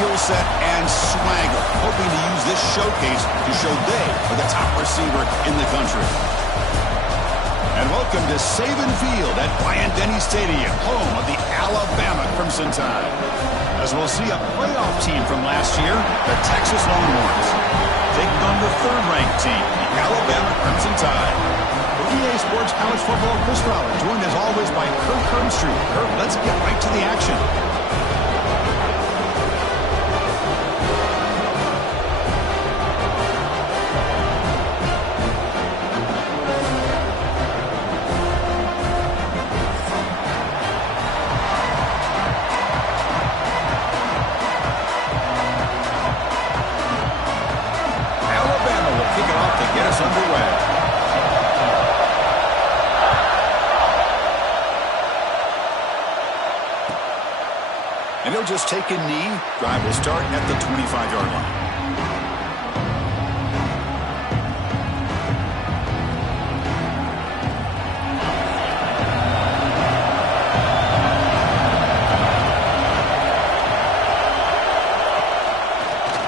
skill set and swagger, hoping to use this showcase to show they are the top receiver in the country. And welcome to Saban Field at Bryant-Denny Stadium, home of the Alabama Crimson Tide. As we'll see a playoff team from last year, the Texas Longhorns, taking on the third-ranked team, the Alabama Crimson Tide. For EA Sports College Football, Chris Fowler, joined as always by Kirk Herbstreit. Kirk, let's get right to the action. And he'll just take a knee. Drive will start at the 25-yard line.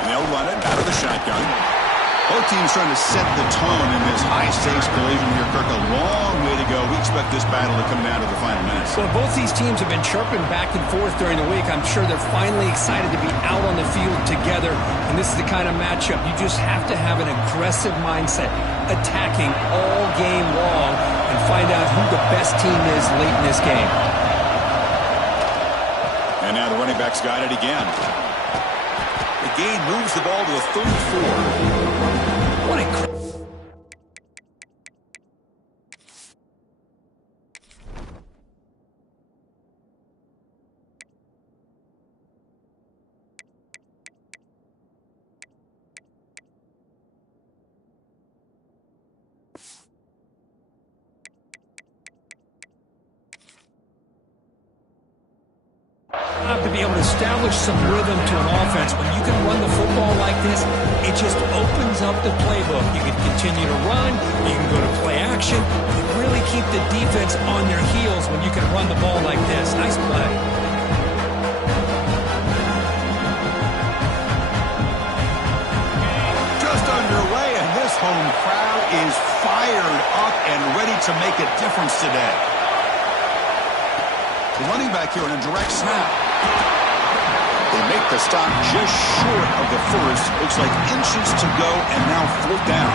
And they'll run it out of the shotgun. Both teams trying to set the tone in this high-stakes collision here, Kirk. A long way to go. We expect this battle to come down to the final minutes. Well, both these teams have been chirping back and forth during the week. I'm sure they're finally excited to be out on the field together. And this is the kind of matchup you just have to have an aggressive mindset, attacking all game long, and find out who the best team is late in this game. And now the running back's got it again. The gain moves the ball to a 34. What a to be able to establish some rhythm to an offense. When you can run the football like this, it just opens up the playbook. You can continue to run, you can go to play action, you really keep the defense on their heels when you can run the ball like this. Nice play. Just underway, and this home crowd is fired up and ready to make a difference today. The running back here in a direct snap. They make the stop just short of the first. Looks like inches to go, and now fourth down.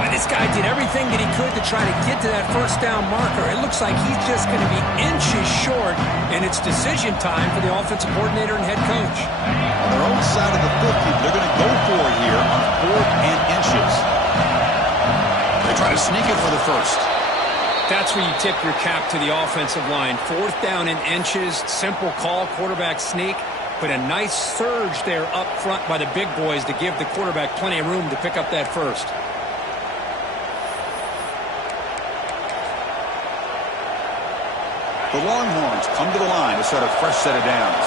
Well, this guy did everything that he could to try to get to that first down marker. It looks like he's just going to be inches short, and it's decision time for the offensive coordinator and head coach. On their own side of the 50, they're going to go for it here on 4th and inches. They try to sneak it for the first. That's where you tip your cap to the offensive line. 4th down in inches, simple call, quarterback sneak, but a nice surge there up front by the big boys to give the quarterback plenty of room to pick up that first. The Longhorns come to the line to set a fresh set of downs.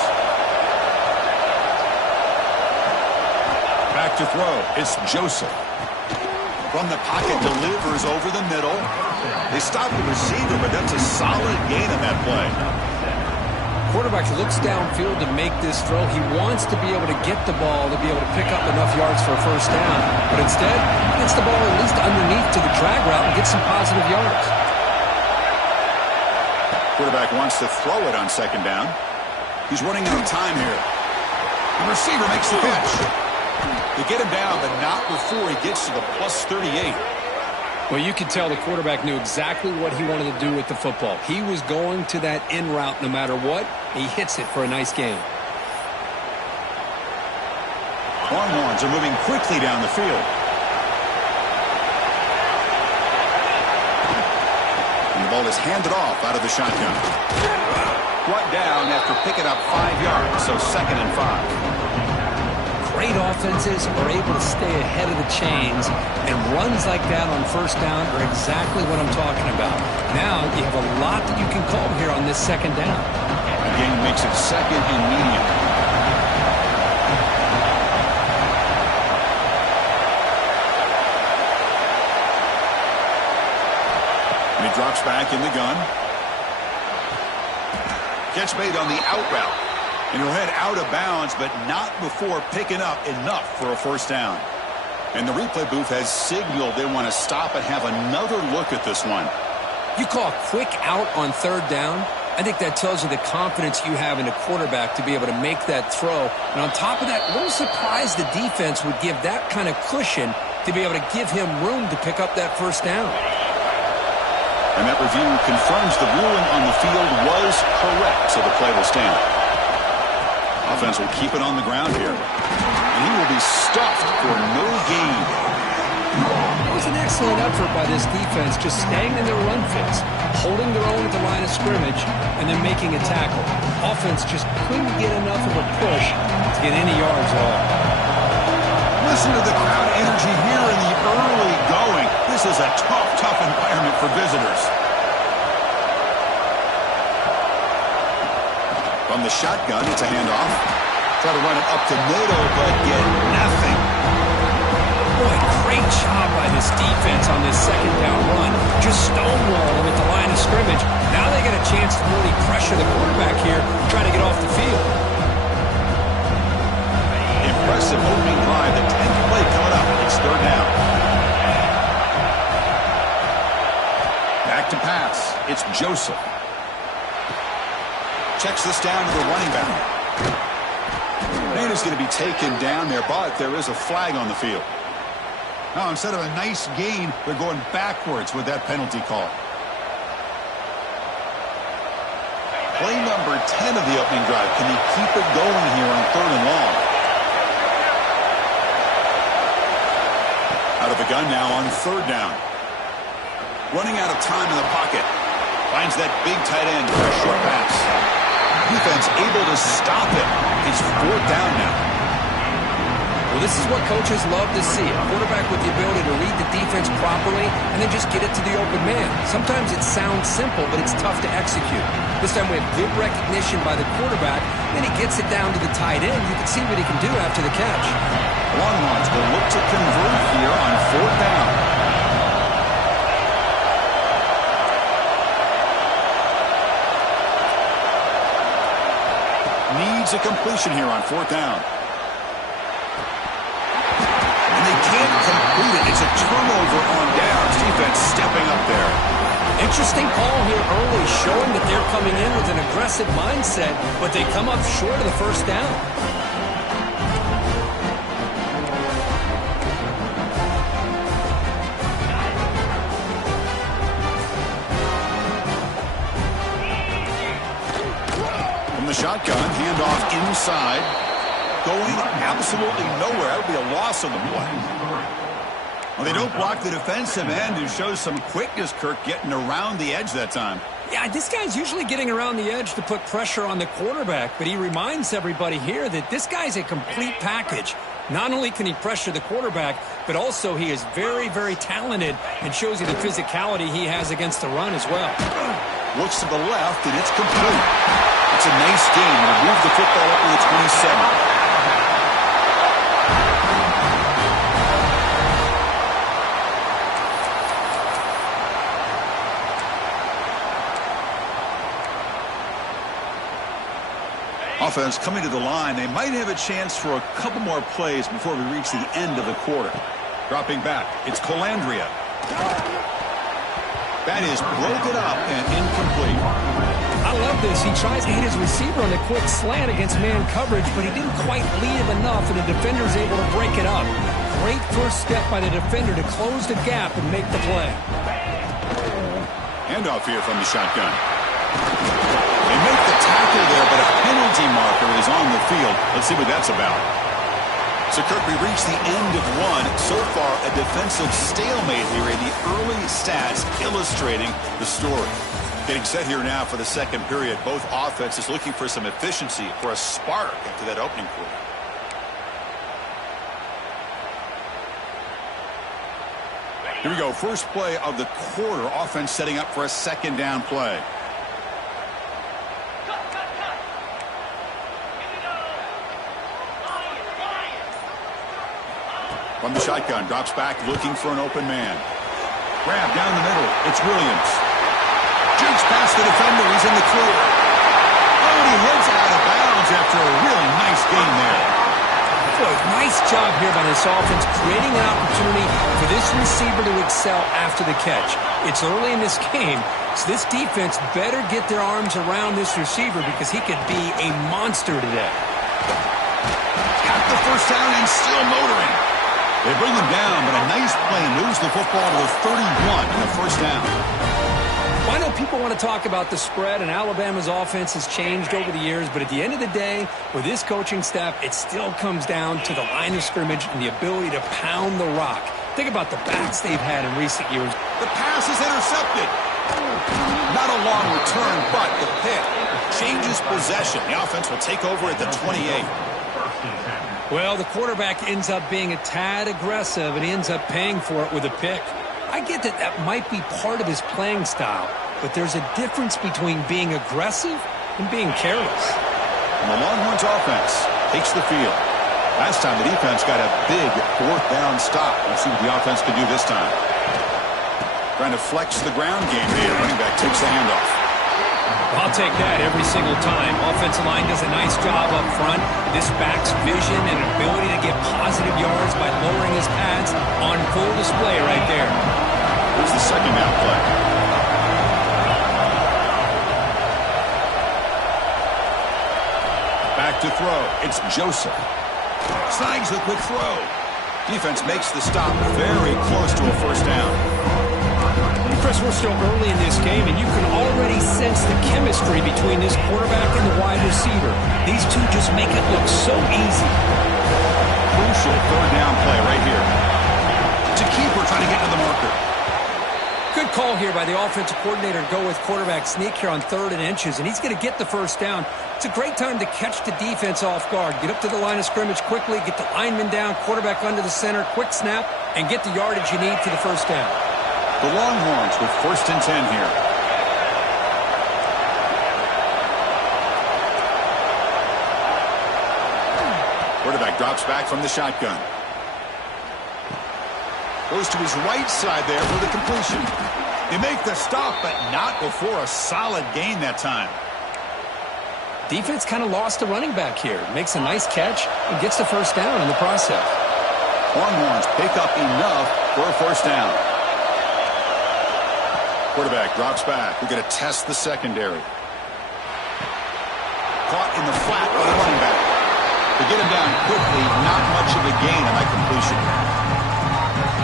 Back to throw. It's Joseph. From the pocket, delivers over the middle. They stop the receiver, but that's a solid gain on that play. Quarterback looks downfield to make this throw. He wants to be able to get the ball to be able to pick up enough yards for a first down. But instead, he gets the ball at least underneath to the drag route and gets some positive yards. Quarterback wants to throw it on second down. He's running out of time here. The receiver makes the catch. They get him down, but not before he gets to the plus 38. Well, you could tell the quarterback knew exactly what he wanted to do with the football. He was going to that in route no matter what. He hits it for a nice gain. Longhorns are moving quickly down the field. And the ball is handed off out of the shotgun. Brought down after picking up 5 yards, so 2nd and 5. Great offenses are able to stay ahead of the chains, and runs like that on first down are exactly what I'm talking about. Now you have a lot that you can call here on this second down. Again, makes it 2nd and medium. And he drops back in the gun. Catch made on the out route. And he'll head out of bounds, but not before picking up enough for a first down. And the replay booth has signaled they want to stop and have another look at this one. You call a quick out on third down? I think that tells you the confidence you have in a quarterback to be able to make that throw. And on top of that, a little surprised the defense would give that kind of cushion to be able to give him room to pick up that first down. And that review confirms the ruling on the field was correct, so the play will stand. Offense will keep it on the ground here. And he will be stuffed for no gain. It was an excellent effort by this defense, just staying in their run fits, holding their own at the line of scrimmage, and then making a tackle. Offense just couldn't get enough of a push to get any yards at all. Listen to the crowd energy here in the early going. This is a tough environment for visitors. From the shotgun, it's a handoff. Try to run it up to middle, but get nothing. Boy, great job by this defense on this second down run. Just stonewall them at the line of scrimmage. Now they get a chance to really pressure the quarterback here, try to get off the field. Impressive opening drive. The 10th play coming up. It's third down. Back to pass. It's Joseph. Checks this down to the running back. And is going to be taken down there, but there is a flag on the field. Now, instead of a nice gain, they're going backwards with that penalty call. Play number 10 of the opening drive. Can he keep it going here on third and long? Out of the gun now on third down. Running out of time in the pocket. Finds that big tight end for a short pass. Defense able to stop it. It's fourth down now. Well, this is what coaches love to see. A quarterback with the ability to read the defense properly and then just get it to the open man. Sometimes it sounds simple, but it's tough to execute. This time we have good recognition by the quarterback. Then he gets it down to the tight end. You can see what he can do after the catch. Longhorns will look to convert here on fourth down. Needs a completion here on fourth down. And they can't complete it. It's a turnover on downs. Defense stepping up there. Interesting call here early, showing that they're coming in with an aggressive mindset, but they come up short of the first down. The shotgun, handoff inside, going absolutely nowhere. That would be a loss on the play. Well, they don't block the defensive end, who shows some quickness, Kirk, getting around the edge that time. Yeah, this guy's usually getting around the edge to put pressure on the quarterback, but he reminds everybody here that this guy's a complete package. Not only can he pressure the quarterback, but also he is very, very talented and shows you the physicality he has against the run as well. Looks to the left, and it's complete. It's a nice game. We'll move the football up to the 27. Offense coming to the line. They might have a chance for a couple more plays before we reach the end of the quarter. Dropping back, it's Colandrea. That is broken up and incomplete. I love this. He tries to hit his receiver on a quick slant against man coverage, but he didn't quite lead him enough, and the defender's able to break it up. Great first step by the defender to close the gap and make the play. Handoff here from the shotgun. They make the tackle there, but a penalty marker is on the field. Let's see what that's about. So, Kirk, we reached the end of one. So far, a defensive stalemate here in the early stats illustrating the story. Getting set here now for the second period. Both offenses looking for some efficiency, for a spark after that opening quarter. Here we go. First play of the quarter. Offense setting up for a second down play. From the shotgun, drops back, looking for an open man. Grab down the middle. It's Williams. Jukes past the defender. He's in the clear. Oh, and he heads out of bounds. yards after a really nice gain there. Boy, nice job here by this offense, creating an opportunity for this receiver to excel after the catch. It's early in this game, so this defense better get their arms around this receiver because he could be a monster today. Got the first down and still motoring. They bring him down, but a nice play moves the football to the 31 and the first down. Well, I know people want to talk about the spread, and Alabama's offense has changed over the years, but at the end of the day, with this coaching staff, it still comes down to the line of scrimmage and the ability to pound the rock. Think about the backs they've had in recent years. The pass is intercepted. Not a long return, but the pick changes possession. The offense will take over at the 28. Well, the quarterback ends up being a tad aggressive, and he ends up paying for it with a pick. I get that that might be part of his playing style, but there's a difference between being aggressive and being careless. And the Longhorns offense takes the field. Last time the defense got a big fourth down stop. Let's see what the offense can do this time. Trying to flex the ground game here. Running back takes the handoff. I'll take that every single time. Offensive line does a nice job up front. This back's vision and ability to get positive yards by lowering his pads on full display right there. Here's the second down play. Back to throw. It's Joseph. Snags the quick throw. Defense makes the stop very close to a first down. Chris, we're still early in this game, and you can already sense the chemistry between this quarterback and the wide receiver. These two just make it look so easy. Crucial third down play right here. It's a keeper trying to get to the marker. Good call here by the offensive coordinator to go with quarterback sneak here on 3rd and inches, and he's going to get the first down. It's a great time to catch the defense off guard. Get up to the line of scrimmage quickly, get the lineman down, quarterback under the center, quick snap, and get the yardage you need for the first down. The Longhorns with 1st and 10 here. Quarterback drops back from the shotgun. Goes to his right side there for the completion. They make the stop, but not before a solid gain that time. Defense kind of lost the running back here. Makes a nice catch and gets the first down in the process. Longhorns pick up enough for a first down. Quarterback drops back. We're going to test the secondary. Caught in the flat by the running back. They get him down quickly. Not much of a gain on that completion.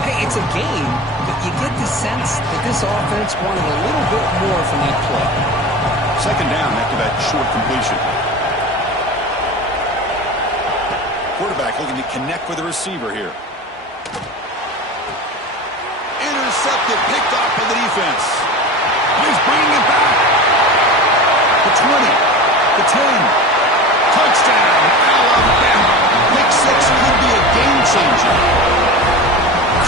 Hey, it's a gain, but you get the sense that this offense wanted a little bit more from that play. Second down after that short completion. Quarterback looking to connect with the receiver here. Intercepted, picked off by the defense. He's bringing it back. The 20, the 10. Touchdown, Alabama. Pick 6 could be a game changer.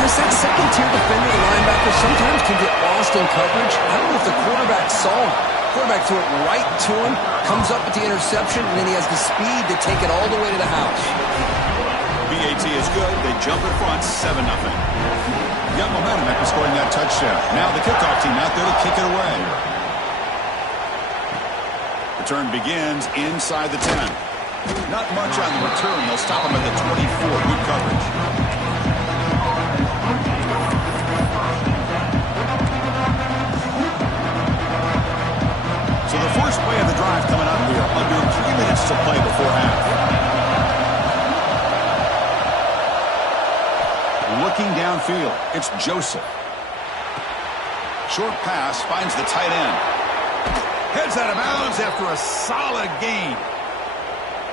Chris, that second-tier defender, the linebacker, sometimes can get lost in coverage. I don't know if the quarterback saw him. Quarterback threw it right to him, comes up with the interception, and then he has the speed to take it all the way to the house. BAT is good. They jump in front, 7-0. Got momentum after scoring that touchdown. Now the kickoff team out there to kick it away. Return begins inside the 10. Not much on the return. They'll stop him at the 24. Good coverage. So the first play of the drive coming up here. Under 3 minutes to play before half. Looking downfield, it's Joseph. Short pass finds the tight end. Heads out of bounds after a solid gain.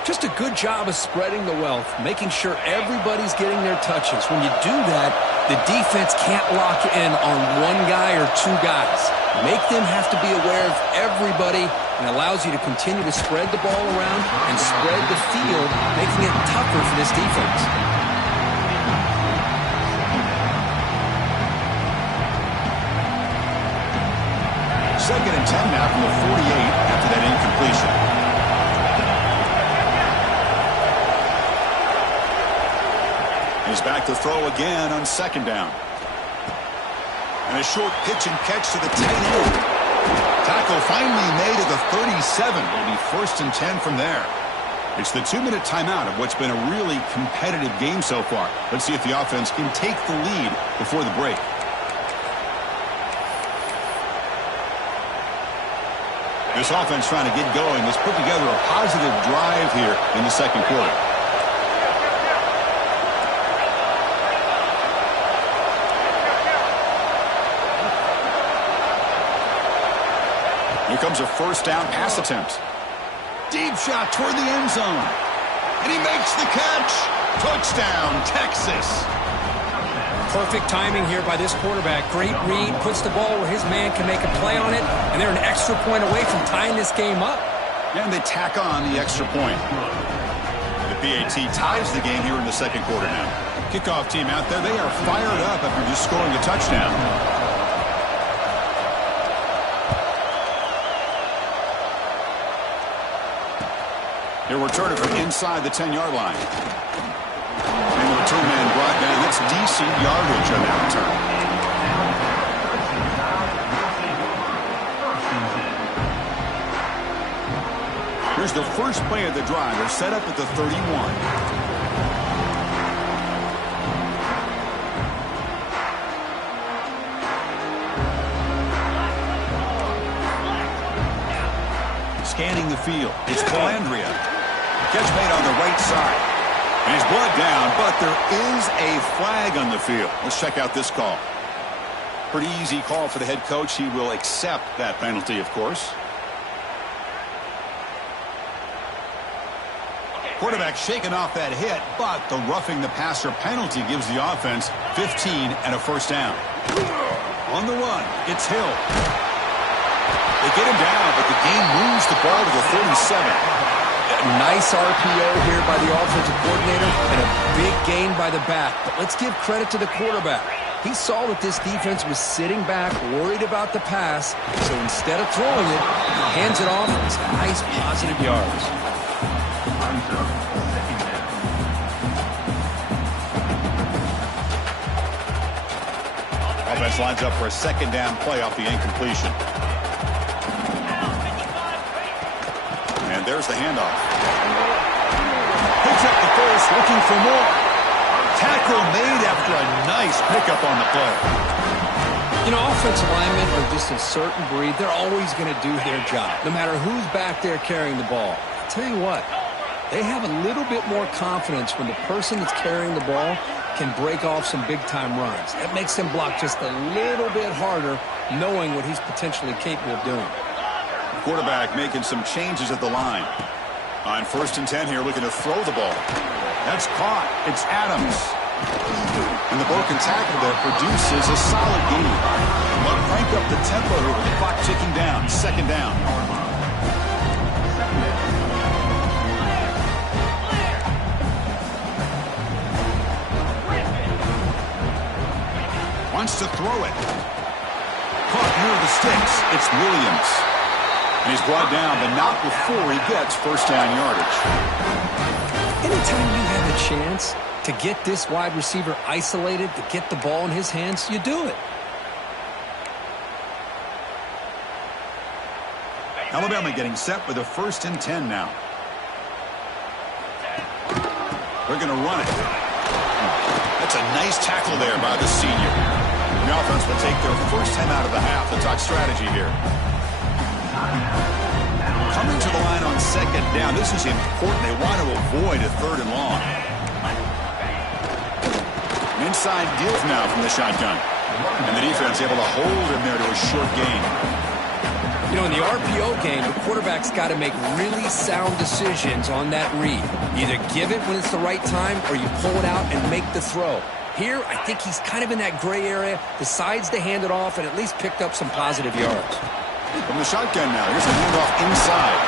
Just a good job of spreading the wealth, making sure everybody's getting their touches. When you do that, the defense can't lock in on one guy or two guys. Make them have to be aware of everybody, and allows you to continue to spread the ball around and spread the field, making it tougher for this defense. Second and 10 now from the 48 after that incompletion. He's back to throw again on second down. And a short pitch and catch to the tight end. Tackle finally made at the 37. It'll be 1st and 10 from there. It's the 2-minute timeout of what's been a really competitive game so far. Let's see if the offense can take the lead before the break. This offense trying to get going has put together a positive drive here in the second quarter. Here comes a first down pass attempt. Deep shot toward the end zone. And he makes the catch. Touchdown, Texas. Perfect timing here by this quarterback. Great read, puts the ball where his man can make a play on it, and they're an extra point away from tying this game up. And they tack on the extra point. The PAT ties the game here in the second quarter now. Kickoff team out there, they are fired up after just scoring a touchdown. He'll return it from inside the 10-yard line. And the return man brought down. That's decent yardage on that return. Here's the first play of the drive. They're set up at the 31. Scanning the field. It's Calandria. Catch made on the right side. And he's brought down, but there is a flag on the field. Let's check out this call. Pretty easy call for the head coach. He will accept that penalty, of course. Quarterback shaking off that hit, but the roughing the passer penalty gives the offense 15 and a first down. On the run, it's Hill. They get him down, but the game moves the ball to the 37. Nice RPO here by the offensive coordinator and a big gain by the back. But let's give credit to the quarterback. He saw that this defense was sitting back, worried about the pass. So instead of throwing it, he hands it off with some nice positive yards. Offense lines up for a second down play off the incompletion. And there's the handoff. Picks up the first, looking for more. Tackle made after a nice pickup on the play. You know, offensive linemen are just a certain breed. They're always going to do their job, no matter who's back there carrying the ball. I'll tell you what, they have a little bit more confidence when the person that's carrying the ball can break off some big-time runs. That makes them block just a little bit harder, knowing what he's potentially capable of doing. Quarterback making some changes at the line. On 1st and 10 here, looking to throw the ball. That's caught. It's Adams. And the broken tackle there produces a solid gain. But crank up the tempo here with the clock ticking down. Second down. Wants to throw it. Caught near the sticks. It's Williams. And he's brought down, but not before he gets first down yardage. Anytime you have a chance to get this wide receiver isolated, to get the ball in his hands, you do it. Alabama getting set with a 1st and 10 now. They're going to run it. That's a nice tackle there by the senior. The offense will take their first time out of the half to talk strategy here. Coming to the line on second down. This is important. They want to avoid a 3rd and long. An inside give now from the shotgun. And the defense able to hold him there to a short gain. You know, in the RPO game, the quarterback's got to make really sound decisions on that read. Either give it when it's the right time or you pull it out and make the throw. Here, I think he's kind of in that gray area, decides to hand it off and at least picked up some positive yards. From the shotgun now, here's a handoff inside.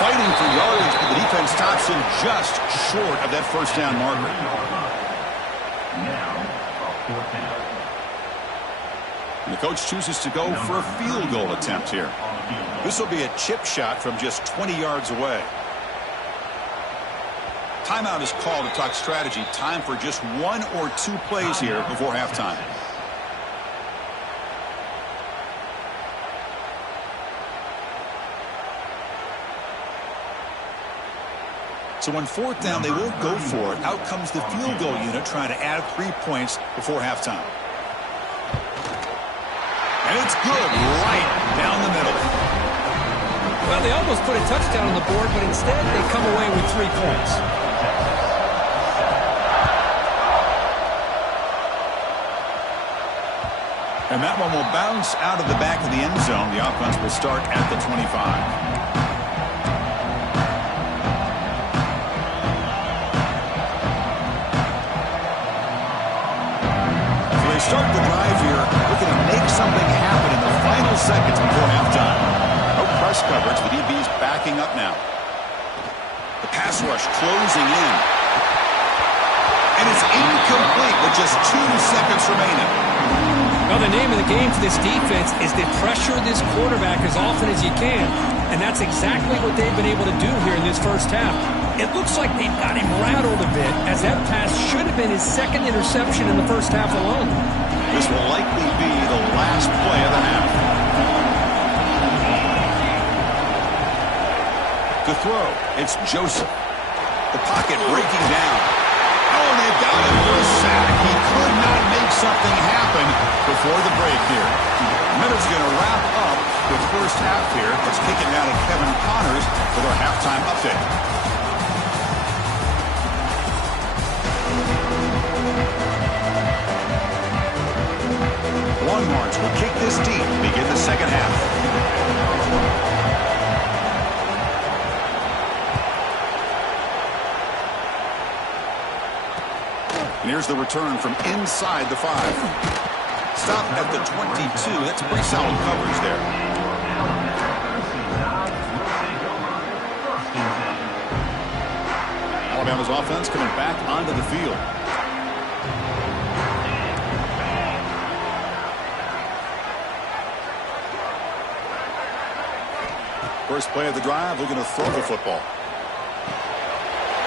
Fighting for yardage, but the defense stops him just short of that first down marker. And the coach chooses to go for a field goal attempt here. This will be a chip shot from just 20 yards away. Timeout is called to talk strategy. Time for just 1 or 2 plays here before halftime. So on fourth down, they won't go for it. Out comes the field goal unit trying to add 3 points before halftime. And it's good right down the middle. Well, they almost put a touchdown on the board, but instead they come away with 3 points. And that one will bounce out of the back of the end zone. The offense will start at the 25. So they start the drive here, looking to make something happen in the final seconds before halftime. No press coverage. The DB's backing up now. The pass rush closing in. And it's incomplete with just 2 seconds remaining. Well, the name of the game for this defense is to pressure this quarterback as often as you can, and that's exactly what they've been able to do here in this first half. It looks like they've got him rattled a bit, as that pass should have been his second interception in the first half alone. This will likely be the last play of the half. To throw, it's Joseph. The pocket breaking down. Oh, they've got him for a sack. He could not make something happen before the break here. Minutes going to wrap up the first half here. Let's kick it down to Kevin Connors with our halftime update. Longhorns will kick this deep to begin the second half. And here's the return from inside the 5. Stop at the 22. That's a pretty solid coverage there. Alabama's offense coming back onto the field. First play of the drive, looking to throw the football.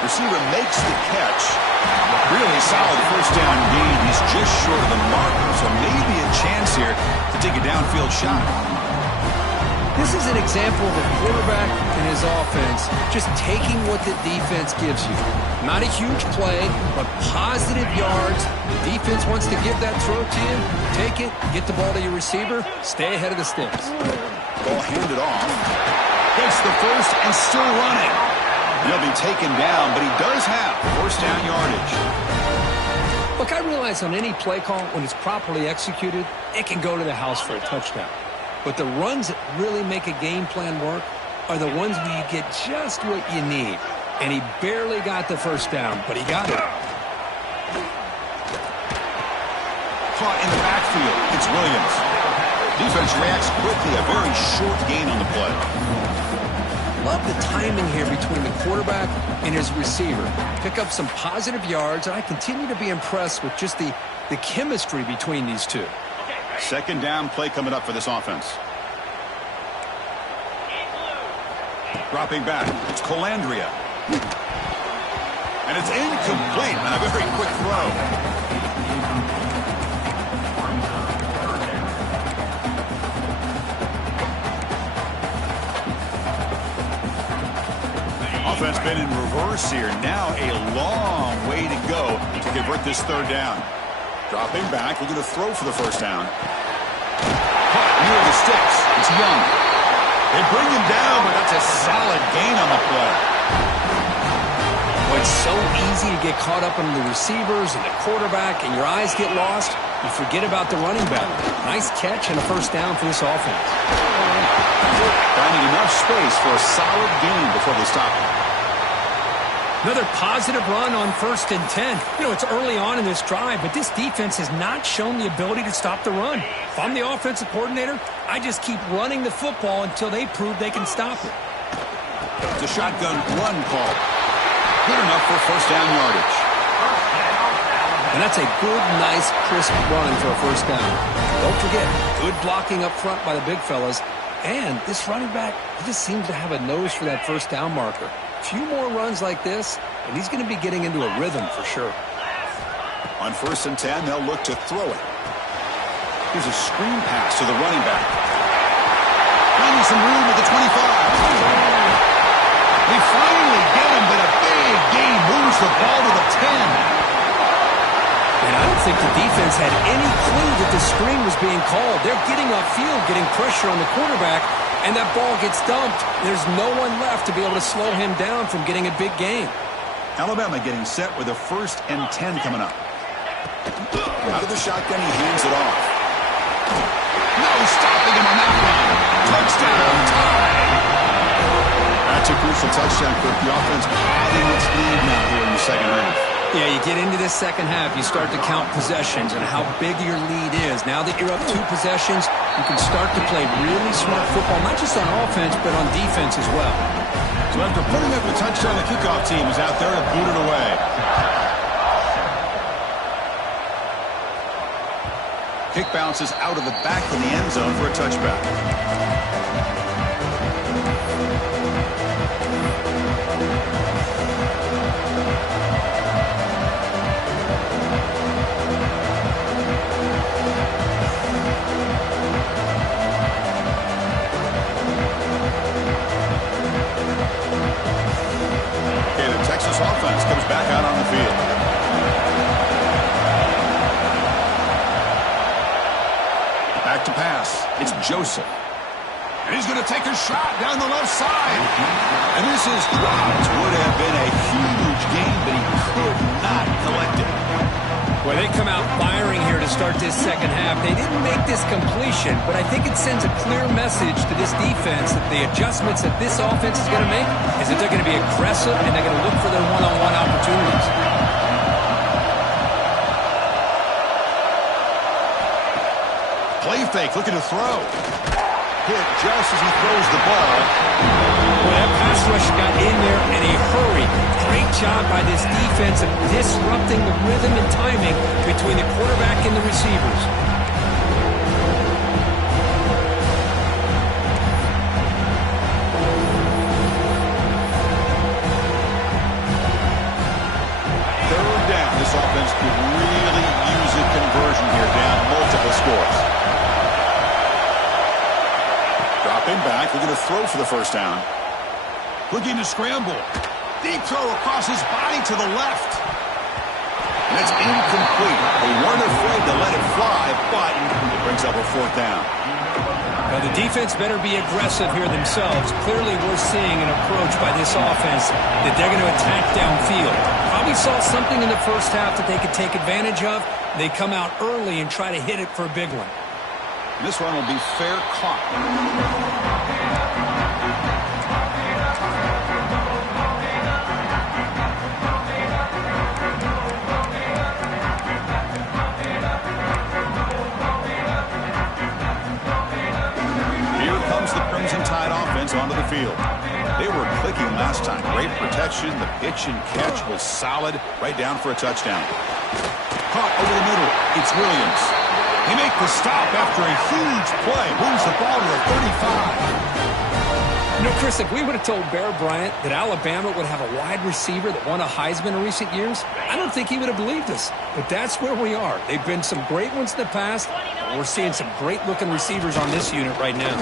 Receiver makes the catch. Really solid first down gain. He's just short of the marker, so maybe a chance here to take a downfield shot. This is an example of a quarterback and his offense just taking what the defense gives you. Not a huge play, but positive yards. The defense wants to give that throw to you. Take it, get the ball to your receiver, stay ahead of the sticks. Ball handed off. Gets the first and still running. He'll be taken down, but he does have first down yardage. Look, I realize on any play call, when it's properly executed, it can go to the house for a touchdown. But the runs that really make a game plan work are the ones where you get just what you need. And he barely got the first down, but he got it. Caught in the backfield. It's Williams. Defense reacts quickly. A very short gain on the play. Love the timing here between the quarterback and his receiver. Pick up some positive yards, and I continue to be impressed with just the chemistry between these two. Second down play coming up for this offense. Dropping back. It's Colandrea. And it's incomplete on a very quick throw. Offense been in reverse here. Now a long way to go to convert this third down. Dropping back, looking to throw for the first down. Caught near the sticks. It's Young. They bring him down, but that's a solid gain on the play. Well, it's so easy to get caught up in the receivers and the quarterback, and your eyes get lost. You forget about the running back. Nice catch and a first down for this offense. Finding enough space for a solid gain before they stop him. Another positive run on 1st and 10. You know, it's early on in this drive, but this defense has not shown the ability to stop the run. If I'm the offensive coordinator, I just keep running the football until they prove they can stop it. It's a shotgun run call. Good enough for first down yardage. And that's a good, nice, crisp run for a first down. Don't forget, good blocking up front by the big fellas. And this running back, he just seems to have a nose for that first down marker. A few more runs like this, and he's going to be getting into a rhythm for sure. On 1st and 10, they'll look to throw it. Here's a screen pass to the running back. Finding some room at the 25. They finally get him, but a big gain. Moves the ball to the 10. And I don't think the defense had any clue that the screen was being called. They're getting upfield, getting pressure on the quarterback, and that ball gets dumped. There's no one left to be able to slow him down from getting a big gain. Alabama getting set with a 1st and 10 coming up. Out of the shotgun, he hands it off. No stopping him on that one. Touchdown, tie. That's a crucial touchdown, Kirk. The offense padding its lead now here in the second half. Yeah, you get into this second half, you start to count possessions and how big your lead is. Now that you're up 2 possessions, you can start to play really smart football, not just on offense, but on defense as well. So after putting up a touchdown, the kickoff team is out there to boot it away. Kick bounces out of the back in the end zone for a touchback. Offense comes back out on the field. Back to pass. It's Joseph. And he's going to take a shot down the left side. And this is dropped. Would have been a huge gain, but he could not collect it. Well, they come out firing here to start this second half. They didn't make this completion, but I think it sends a clear message to this defense that the adjustments that this offense is going to make is that they're going to be aggressive and they're going to look for their one-on-one opportunities. Play fake, looking to throw. Hit just as he throws the ball. Well, that pass rush got in there in a hurry. Great job by this defense of disrupting the rhythm and timing between the quarterback and the receivers. Third down. This offense could really use a conversion here, down multiple scores. Dropping back, looking to throw for the first down. Looking to scramble. Deep throw across his body to the left. And it's incomplete. They weren't afraid to let it fly, but it brings up a 4th down. Now, the defense better be aggressive here themselves. Clearly, we're seeing an approach by this offense that they're going to attack downfield. Probably saw something in the first half that they could take advantage of. They come out early and try to hit it for a big one. This one will be fair caught. Here comes the Crimson Tide offense onto the field. They were clicking last time. Great protection. The pitch and catch was solid. Right down for a touchdown. Caught over the middle. It's Williams. They make the stop after a huge play. Moves the ball to the 35. You know, Chris, if we would have told Bear Bryant that Alabama would have a wide receiver that won a Heisman in recent years, I don't think he would have believed us. But that's where we are. They've been some great ones in the past, and we're seeing some great-looking receivers on this unit right now.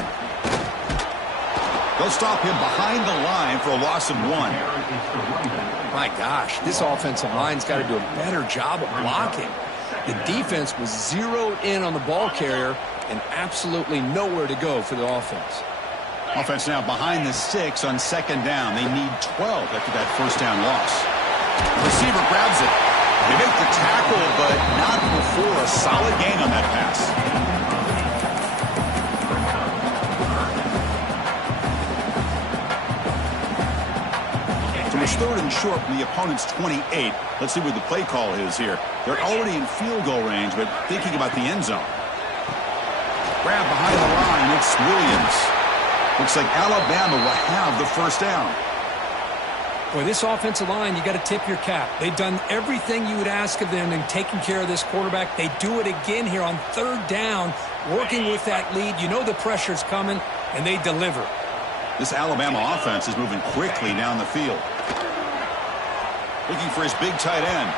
They'll stop him behind the line for a loss of 1. My gosh, this offensive line's got to do a better job of blocking. The defense was zeroed in on the ball carrier and absolutely nowhere to go for the offense. Offense now behind the 6 on 2nd down. They need 12 after that first down loss. Receiver grabs it. They make the tackle, but not before a solid gain on that pass. It's 3rd and short from the opponent's 28. Let's see what the play call is here. They're already in field goal range, but thinking about the end zone. Grab behind the line. It's Williams. Looks like Alabama will have the first down. Boy, this offensive line, you got to tip your cap. They've done everything you would ask of them in taking care of this quarterback. They do it again here on 3rd down, working with that lead. You know the pressure's coming, and they deliver. This Alabama offense is moving quickly down the field. Looking for his big tight end.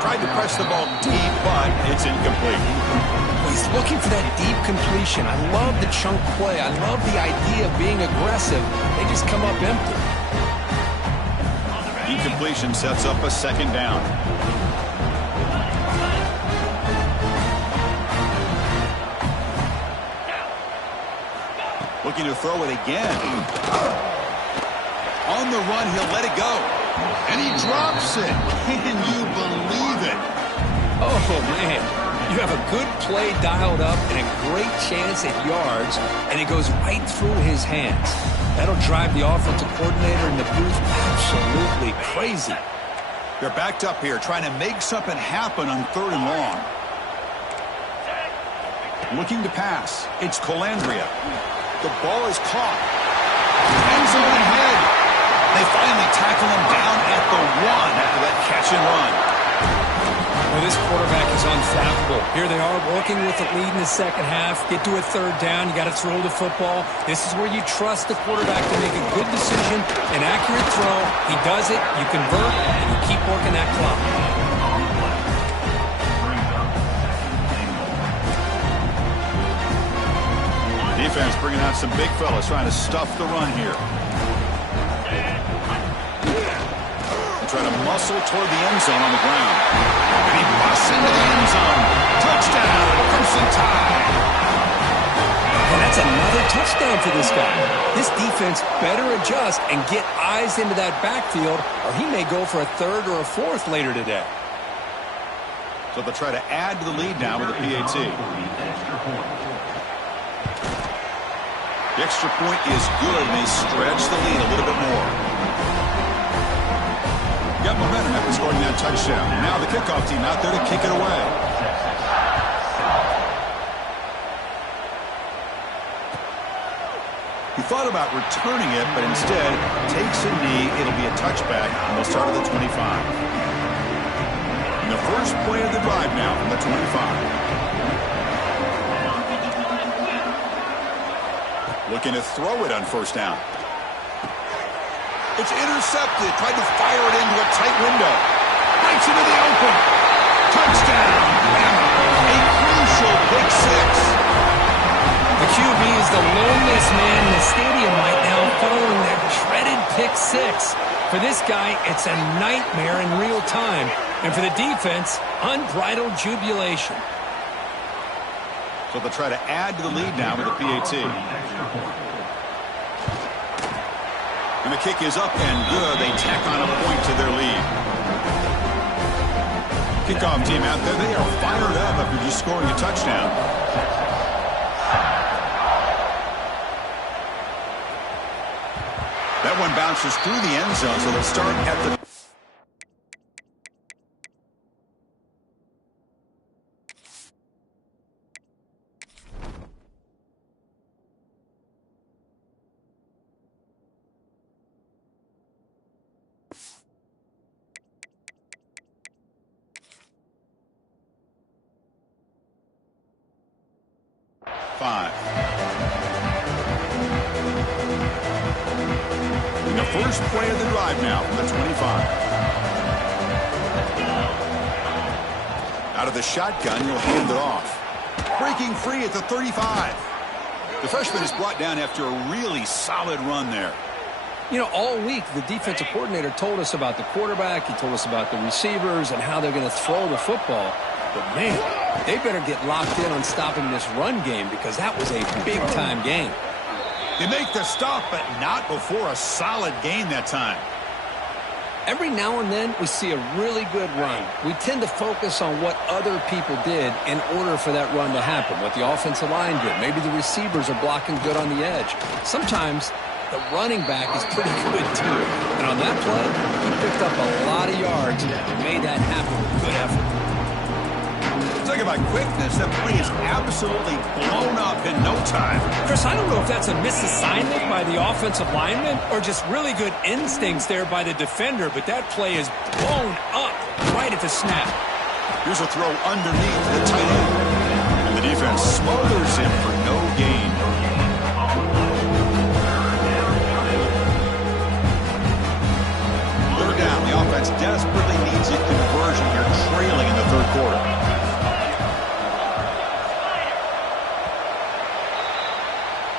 Tried to press the ball deep, but it's incomplete. He's looking for that deep completion. I love the chunk play. I love the idea of being aggressive. They just come up empty. Incompletion sets up a second down. Looking to throw it again. On the run, he'll let it go. And he drops it. Can you believe it? Oh, man. You have a good play dialed up and a great chance at yards, and it goes right through his hands. That'll drive the offensive coordinator in the booth absolutely crazy. They're backed up here, trying to make something happen on 3rd and long. Looking to pass. It's Colandrea. The ball is caught. End zone ahead. They finally tackle him down at the 1 after that catch and run. Well, this quarterback is unflappable. Here they are working with the lead in the second half. Get to a 3rd down. You got to throw the football. This is where you trust the quarterback to make a good decision, an accurate throw. He does it. You convert, and you keep working that clock. Defense bringing out some big fellas trying to stuff the run here. Trying to muscle toward the end zone on the ground. And he busts into the end zone. Touchdown, Crimson Tide. And that's another touchdown for this guy. This defense better adjust and get eyes into that backfield, or he may go for a 3rd or a 4th later today. So they'll try to add to the lead now with a PAT. The extra point is good, and they stretch the lead a little bit more. Got momentum after scoring that touchdown. Now the kickoff team out there to kick it away. He thought about returning it, but instead takes a knee. It'll be a touchback, and they'll start at the 25. And the first play of the drive now from the 25. Looking to throw it on 1st down. It's intercepted. Tried to fire it into a tight window. Breaks into the open. Touchdown. A crucial pick 6. The QB is the loneliest man in the stadium right now following that dreaded pick 6. For this guy, it's a nightmare in real time. And for the defense, unbridled jubilation. So they'll try to add to the lead now with a PAT. And the kick is up and good. They tack on a point to their lead. Kickoff team out there, they are fired up after just scoring a touchdown. That one bounces through the end zone, so they'll start at the... The first play of the drive now from the 25. Out of the shotgun, he'll hand it off. Breaking free at the 35. The freshman is brought down after a really solid run there. You know, all week, the defensive coordinator told us about the quarterback. He told us about the receivers and how they're going to throw the football. But, man, they better get locked in on stopping this run game because that was a big-time game. They make the stop, but not before a solid gain that time. Every now and then, we see a really good run. We tend to focus on what other people did in order for that run to happen, what the offensive line did. Maybe the receivers are blocking good on the edge. Sometimes the running back is pretty good, too. And on that play, he picked up a lot of yards and made that happen with good effort. Talk about quickness. That play is absolutely blown up in no time. Chris, I don't know if that's a misassignment by the offensive lineman or just really good instincts there by the defender, but that play is blown up right at the snap. Here's a throw underneath the tight end. And the defense smothers him for no gain. Third down. The offense desperately needs a conversion here, trailing in the third quarter.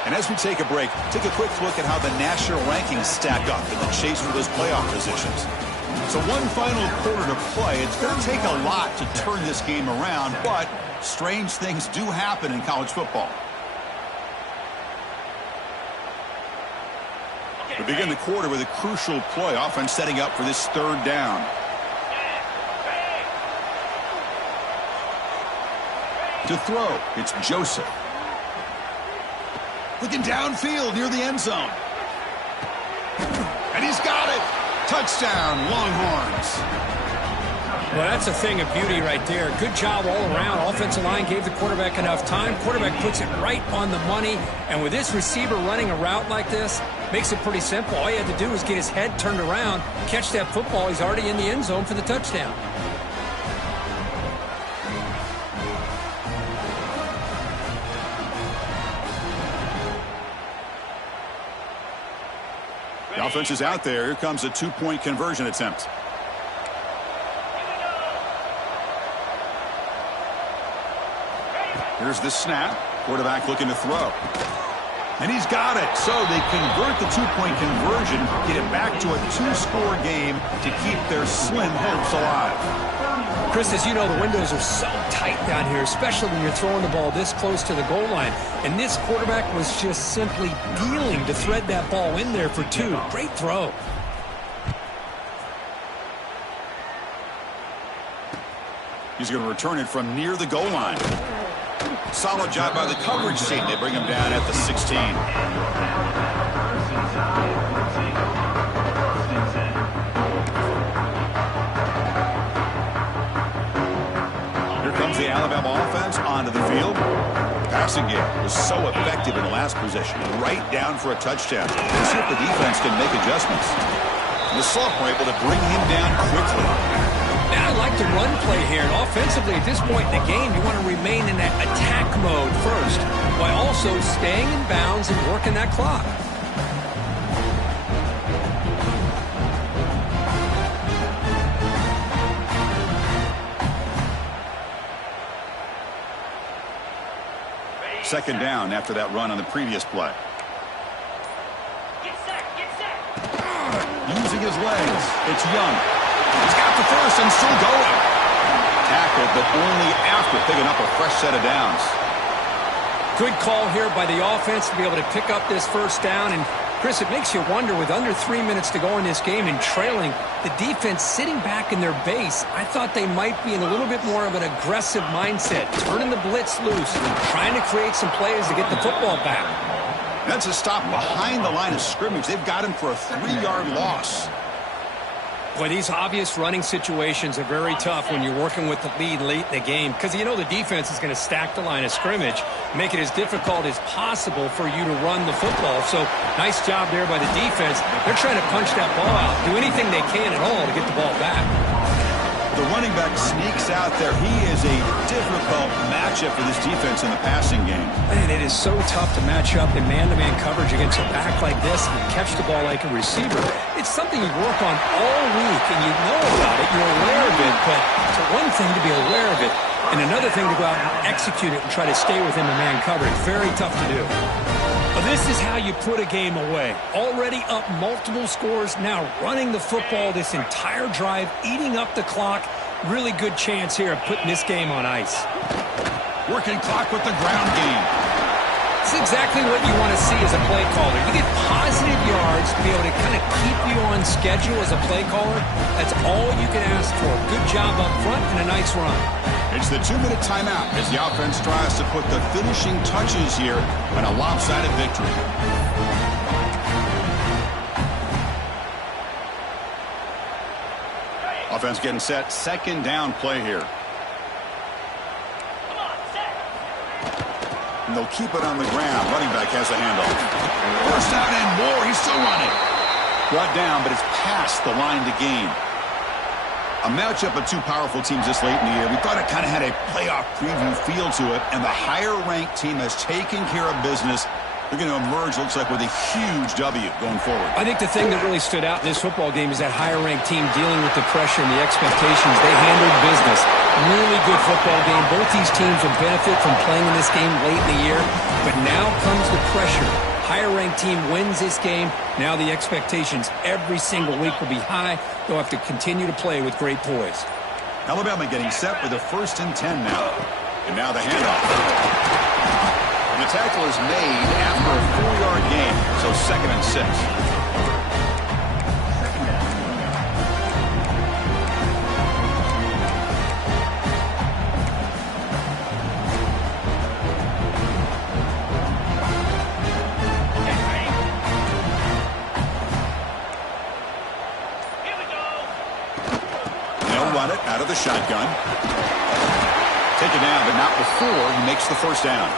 And as we take a break, take a quick look at how the national rankings stack up in the chase for those playoff positions. So one final quarter to play. It's going to take a lot to turn this game around, but strange things do happen in college football. We begin the quarter with a crucial play. Offense setting up for this third down. To throw, it's Joseph. Looking downfield near the end zone. And he's got it. Touchdown, Longhorns. Well, that's a thing of beauty right there. Good job all around. Offensive line gave the quarterback enough time. Quarterback puts it right on the money. And with this receiver running a route like this, makes it pretty simple. All he had to do was get his head turned around, catch that football. He's already in the end zone for the touchdown. The offense is out there. Here comes a two-point conversion attempt. Here's the snap. Quarterback looking to throw. And he's got it. So they convert the two-point conversion, get it back to a two-score game to keep their slim hopes alive. Chris, as you know, the windows are so tight down here, especially when you're throwing the ball this close to the goal line. And this quarterback was just simply dealing to thread that ball in there for two. Great throw. He's going to return it from near the goal line. Solid job by the coverage team. They bring him down at the 16. Here comes the Alabama offense onto the field. Passing game was so effective in the last possession. Right down for a touchdown. Let's see if the defense can make adjustments. The sophomore able to bring him down quickly. Now I like the run play here. And offensively, at this point in the game, you want to remain in that attack mode first, while also staying in bounds and working that clock. Second down after that run on the previous play. Get set, get set. Using his legs. It's Young. He's got the first and still going. Tackled, but only after picking up a fresh set of downs. Good call here by the offense to be able to pick up this first down. And, Chris, it makes you wonder, with under 3 minutes to go in this game and trailing, the defense sitting back in their base, I thought they might be in a little bit more of an aggressive mindset, turning the blitz loose, trying to create some plays to get the football back. That's a stop behind the line of scrimmage. They've got him for a 3-yard loss. Boy, these obvious running situations are very tough when you're working with the lead late in the game, because you know the defense is going to stack the line of scrimmage, make it as difficult as possible for you to run the football. So nice job there by the defense. They're trying to punch that ball out, do anything they can at all to get the ball back. The running back sneaks out there. He is a difficult matchup for this defense in the passing game. Man, it is so tough to match up in man-to-man coverage against a back like this and catch the ball like a receiver. It's something you work on all week, and you know about it. You're aware of it, but it's one thing to be aware of it, and another thing to go out and execute it and try to stay within the man coverage. Very tough to do. Well, this is how you put a game away. Already up multiple scores, now running the football this entire drive, eating up the clock. Really good chance here of putting this game on ice. Working clock with the ground game. It's exactly what you want to see as a play caller. You get positive yards to be able to kind of keep you on schedule as a play caller. That's all you can ask for. Good job up front and a nice run. It's the 2-minute timeout as the offense tries to put the finishing touches here on a lopsided victory. Offense getting set. Second down play here. And they'll keep it on the ground. Running back has a handoff. First down and more. He's still running. Brought down, but it's past the line to gain. A matchup of two powerful teams this late in the year. We thought it kind of had a playoff preview feel to it, and the higher-ranked team has taken care of business. They're going to emerge, looks like, with a huge W going forward. I think the thing that really stood out in this football game is that higher-ranked team dealing with the pressure and the expectations. They handled business. Really good football game. Both these teams will benefit from playing in this game late in the year, but now comes the pressure. higher-ranked team wins this game, now the expectations every single week will be high. They'll have to continue to play with great poise. Alabama getting set with a 1st and 10 now. And now the handoff. And the tackle is made after a 4-yard gain, so 2nd and 6. Run it out of the shotgun. Taken down, but not before he makes the 1st down.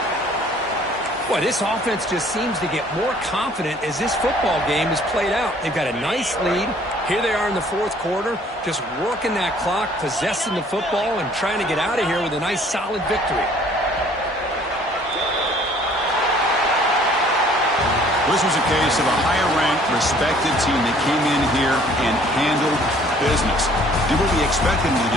Boy, this offense just seems to get more confident as this football game is played out. They've got a nice lead. Here they are in the 4th quarter, just working that clock, possessing the football, and trying to get out of here with a nice, solid victory. This was a case of a higher-ranked, respected team that came in here and handled business. Did what we expected them to do.